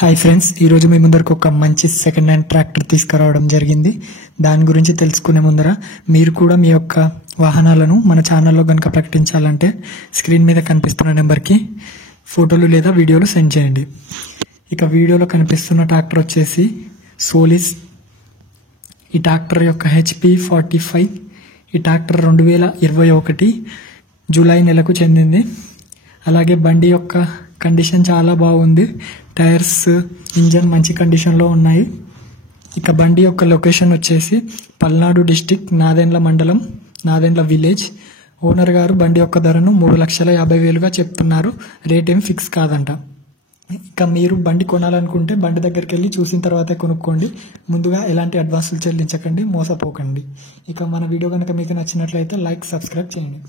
Hi friends, ఈరోజు మీ ముందరకు ఒక మంచి సెకండ్ హ్యాండ్ ట్రాక్టర్ తీసుకురావడం జరిగింది. దాని గురించి తెలుసుకునే ముందర మీరు కూడా మీ యొక్క వాహనాలను మన ఛానల్లో కనుక ప్రకటించాలంటే స్క్రీన్ మీద కనిపిస్తున్న నెంబర్కి ఫోటోలు లేదా వీడియోలు సెండ్ చేయండి. ఇక వీడియోలో కనిపిస్తున్న ట్రాక్టర్ వచ్చేసి సోలిస్. ఈ ట్రాక్టర్ యొక్క HP 45. ఈ ట్రాక్టర్ 2021 జూలై నెలకు చెందింది. అలాగే బండి యొక్క కండిషన్ చాలా బాగుంది. టైర్స్, ఇంజన్ మంచి కండిషన్లో ఉన్నాయి. ఇక బండి యొక్క లొకేషన్ వచ్చేసి పల్నాడు డిస్టిక్, నాదెండ్ల మండలం, నాదెండ్ల విలేజ్. ఓనర్ గారు బండి యొక్క ధరను 3,50,000గా చెప్తున్నారు. రేట్ ఏం ఫిక్స్ కాదంట. ఇక మీరు బండి కొనాలనుకుంటే బండి దగ్గరికి వెళ్ళి చూసిన తర్వాతే కొనుక్కోండి. ముందుగా ఎలాంటి అడ్వాన్సులు చెల్లించకండి, మోసపోకండి. ఇక మన వీడియో కనుక మీకు నచ్చినట్లయితే లైక్, సబ్స్క్రైబ్ చేయండి.